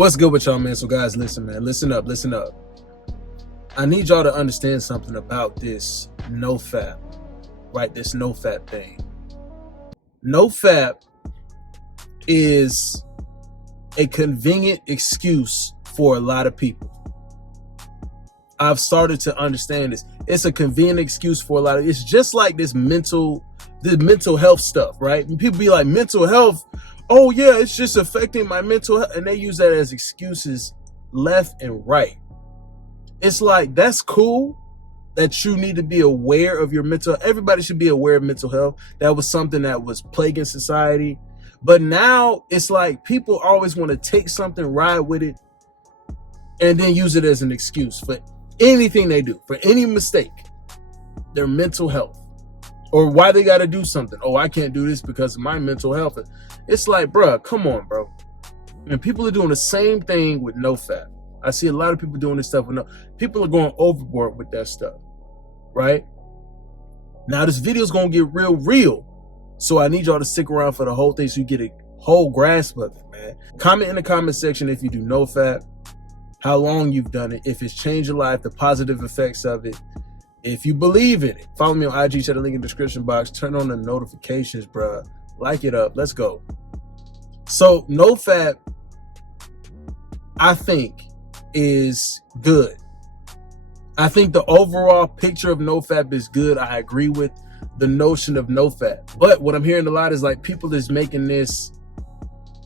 What's good with y'all, man? So guys, listen, man, listen up. I need y'all to understand something about this NoFap, right? This NoFap thing. NoFap is a convenient excuse for a lot of people. I've started to understand this. It's a convenient excuse for a lot of, it's just like this mental health stuff, right? And people be like, mental health, oh yeah, it's just affecting my mental health. And they use that as excuses left and right. It's like, that's cool that you need to be aware of your mental. Everybody should be aware of mental health. That was something that was plaguing society. But now it's like people always want to take something, ride with it, and then use it as an excuse for anything they do, for any mistake, their mental health, or why they got to do something. Oh, I can't do this because of my mental health. It's like, bruh, come on, bro. And people are doing the same thing with NoFap. I see a lot of people doing this stuff with people are going overboard with that stuff, right? Now this video is going to get real. So I need y'all to stick around for the whole thing so you get a whole grasp of it, man. Comment in the comment section if you do NoFap, how long you've done it, if it's changed your life, the positive effects of it, if you believe in it. Follow me on IG, check the link in the description box, turn on the notifications, bruh. Like it up, let's go. So NoFap, I think, is good. I think the overall picture of NoFap is good. I agree with the notion of NoFap. But what I'm hearing a lot is like people is making this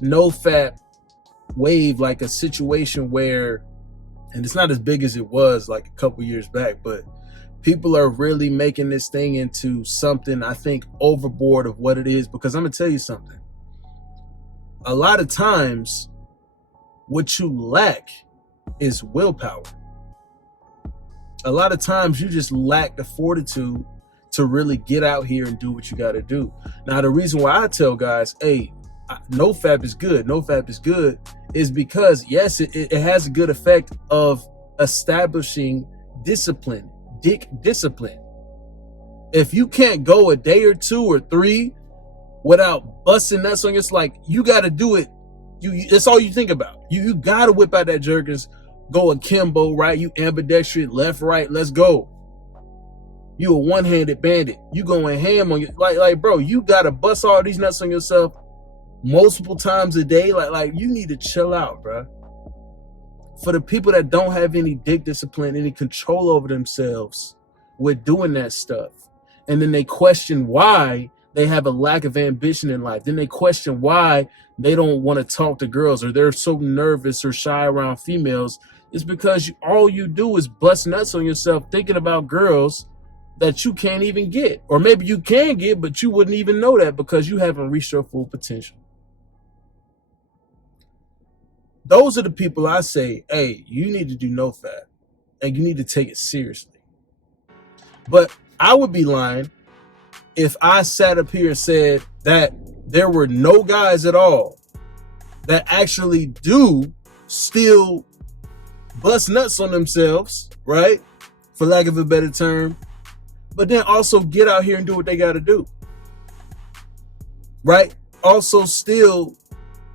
NoFap wave like a situation where, and it's not as big as it was like a couple years back, but people are really making this thing into something, I think, overboard of what it is. Because I'm gonna tell you something. A lot of times, what you lack is willpower. A lot of times you just lack the fortitude to really get out here and do what you got to do. Now, the reason why I tell guys, hey, NoFap is good. NoFap is good is because, yes, it has a good effect of establishing discipline, discipline. If you can't go a day or two or three without busting nuts on you, it's like you got to do it. That's all you think about. You got to whip out that Jergens, go akimbo, right? You ambidextrous, left, right, let's go. You a one-handed bandit. You going ham on your, like, bro, you got to bust all these nuts on yourself multiple times a day. Like you need to chill out, bro. For the people that don't have any dick discipline, any control over themselves with doing that stuff, and then they question why they have a lack of ambition in life. Then they question why they don't want to talk to girls, or they're so nervous or shy around females. It's because all you do is bust nuts on yourself thinking about girls that you can't even get. Or maybe you can get, but you wouldn't even know that because you haven't reached your full potential. Those are the people I say, hey, you need to do NoFap and you need to take it seriously. But I would be lying if I sat up here and said that there were no guys at all that actually do still bust nuts on themselves, right? For lack of a better term, but then also get out here and do what they got to do, right? Also still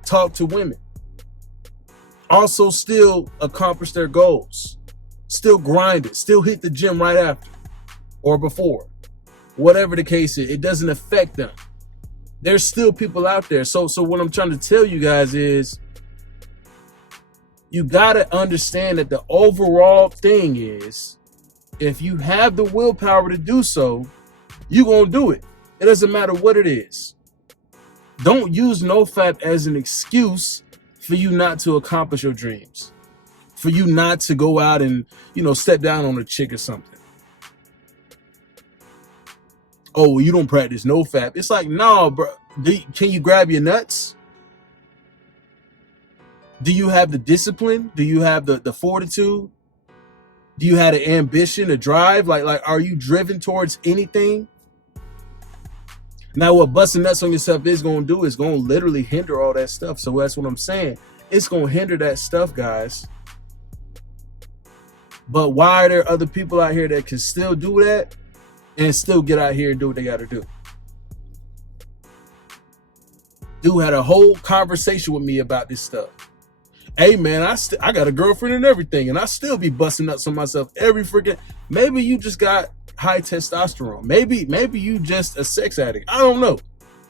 talk to women, also still accomplish their goals, still grind it, still hit the gym right after or before. Whatever the case is, it doesn't affect them. There's still people out there. So what I'm trying to tell you guys is you got to understand that the overall thing is if you have the willpower to do so, you're going to do it. It doesn't matter what it is. Don't use NoFap as an excuse for you not to accomplish your dreams, for you not to go out and, step down on a chick or something. Oh, well, you don't practice NoFap. It's like, no, bro. Can you grab your nuts? Do you have the discipline? Do you have the fortitude? Do you have the ambition, the drive? Like, are you driven towards anything? Now, what busting nuts on yourself is going to do is going to literally hinder all that stuff. So that's what I'm saying. It's going to hinder that stuff, guys. But why are there other people out here that can still do that and still get out here and do what they got to do? Dude had a whole conversation with me about this stuff. Hey man, I got a girlfriend and everything, and I still be busting nuts on myself every freaking. Maybe you just got high testosterone. Maybe you just a sex addict. I don't know.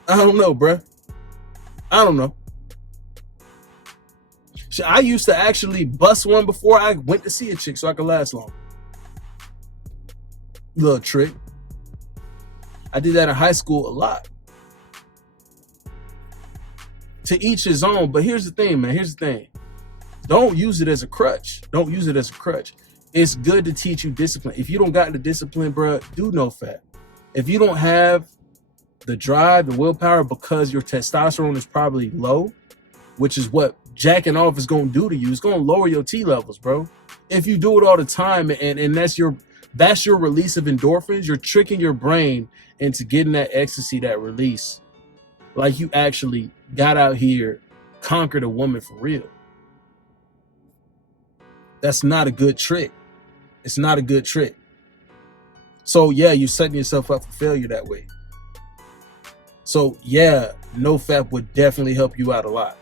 Bruh. I don't know. I used to actually bust one before I went to see a chick so I could last long. Little trick. I did that in high school a lot. To each his own. But here's the thing, man. Here's the thing. Don't use it as a crutch. Don't use it as a crutch. It's good to teach you discipline. If you don't got the discipline, bro, do NoFap. If you don't have the drive, the willpower, because your testosterone is probably low, which is what jacking off is going to do to you. It's going to lower your T levels, bro. If you do it all the time, and that's your release of endorphins, you're tricking your brain into getting that ecstasy, that release. Like you actually got out here, conquered a woman for real. That's not a good trick. It's not a good trick. So yeah, you're setting yourself up for failure that way. So yeah, NoFap would definitely help you out a lot.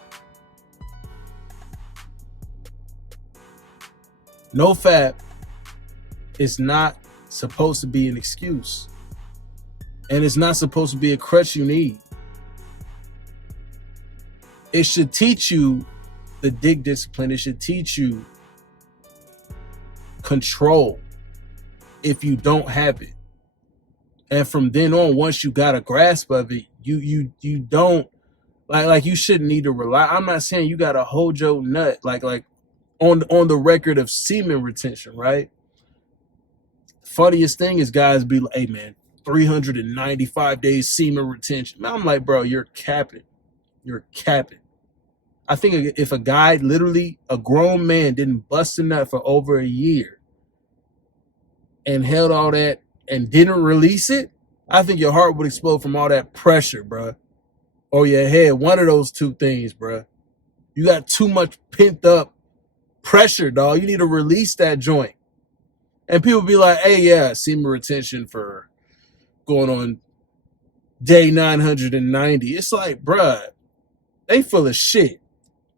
NoFap is not supposed to be an excuse. And it's not supposed to be a crutch you need. It should teach you the dick discipline. It should teach you control if you don't have it. And from then on, once you got a grasp of it, you don't like you shouldn't need to rely. I'm not saying you gotta hold your nut like on the record of semen retention, right? Funniest thing is guys be like, hey man, 395 days semen retention. Man, I'm like, bro, you're capping. You're capping. I think if a guy, literally a grown man, didn't bust a nut for over a year and held all that and didn't release it, I think your heart would explode from all that pressure, bro. Or your head, one of those two things, bro. You got too much pent up pressure, dog. You need to release that joint. And people be like, hey, yeah, semen retention for going on day 990. It's like, bruh, they full of shit.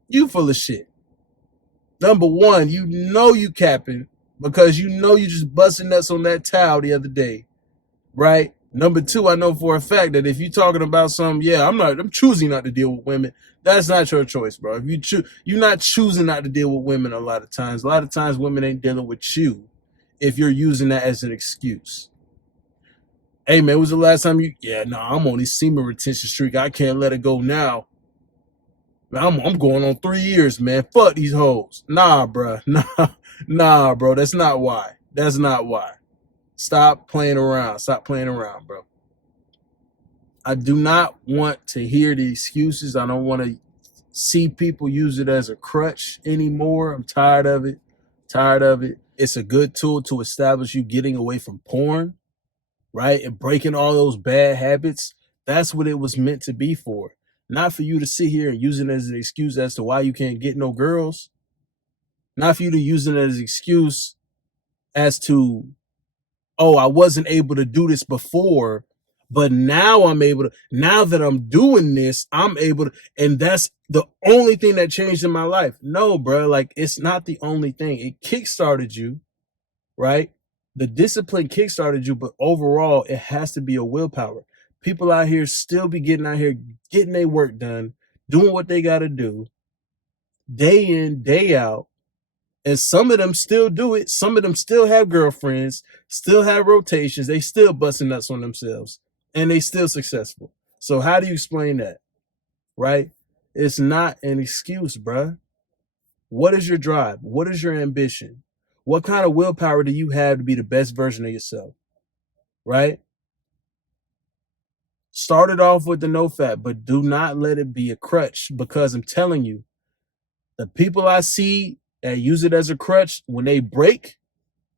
You full of shit. Number one, you know you capping because you know you just busting nuts on that towel the other day, right? Number two, I know for a fact that if you're talking about something, yeah, I'm choosing not to deal with women. That's not your choice, bro. If you're not choosing not to deal with women a lot of times. A lot of times women ain't dealing with you if you're using that as an excuse. Hey, man, when was the last time I'm on this semen retention streak. I can't let it go now. I'm going on 3 years, man. Fuck these hoes. Nah, bro. Nah, bro. That's not why. That's not why. Stop playing around. Stop playing around, bro. I do not want to hear the excuses. I don't want to see people use it as a crutch anymore. I'm tired of it. Tired of it. It's a good tool to establish you getting away from porn, right? And breaking all those bad habits. That's what it was meant to be for. Not for you to sit here and use it as an excuse as to why you can't get no girls. Not for you to use it as an excuse as to, oh, I wasn't able to do this before, but now I'm able to. Now that I'm doing this, I'm able to. And that's the only thing that changed in my life. No, bro, like it's not the only thing. It kickstarted you, right? The discipline kickstarted you, but overall, it has to be a willpower. People out here still be getting their work done, doing what they got to do, day in, day out. And some of them still do it. Some of them still have girlfriends, still have rotations. They still busting nuts on themselves, and they still successful. So how do you explain that, right? It's not an excuse, bruh. What is your drive? What is your ambition? What kind of willpower do you have to be the best version of yourself, right? Start it off with the NoFap, but do not let it be a crutch, because I'm telling you, the people I see that use it as a crutch, when they break,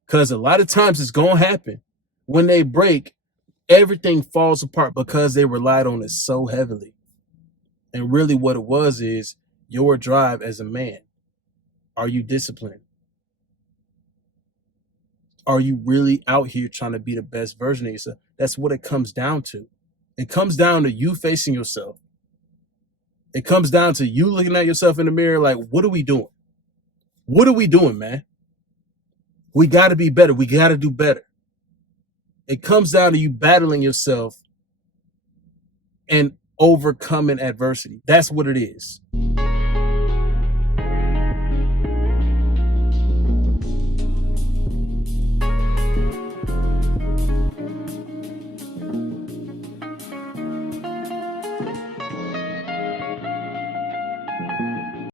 because a lot of times it's going to happen, when they break, everything falls apart because they relied on it so heavily. And really what it was is your drive as a man. Are you disciplined? Are you really out here trying to be the best version of yourself? That's what it comes down to. It comes down to you facing yourself. It comes down to you looking at yourself in the mirror like, what are we doing? What are we doing, man? We got to be better. We got to do better. It comes down to you battling yourself and overcoming adversity. That's what it is.